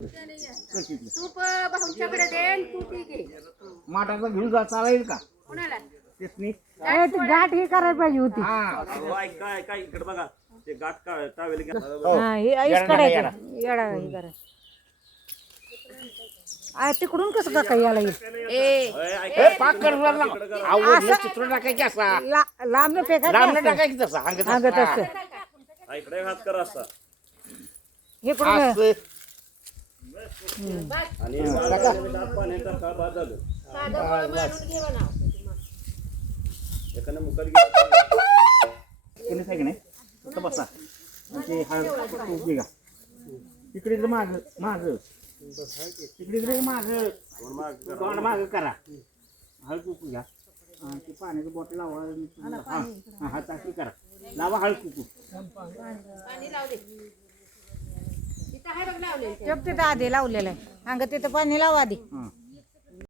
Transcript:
तूप भाऊच्याकडे दे तू ती घे. माठाचा घेऊन जा चालेल का कोणाला तेच गाठ ही करायला पाहिजे होती. काय काय इकडे बघा ते गाठ काय टावेल घ्या. हा, हे आईस काढायचं येडा हे करायचं. तिकडून कसं का काही याला येईल पाक चित्र टाकायची असा लांब फेकायचं लांब टाकायची तसा अंगत असतं. इकडे हात करा असा इकडून आणि पाण्याचा का बाद झालं एखाद्या मुखात कोणीच आहे की नाही फक्त बसा ते तूप घ्या तिकडे माझं माझं तिकडे माझं तोंड मागं करा हळद कुकू घ्या ते पाण्याचं बॉटल लावा हा टाकी करा लावा हळद कुकू पाणी लाव दे. तिथं आहे बघ लावले. तिथं आधी लावलेलं आहे अंग तिथं पाणी लावा आधी.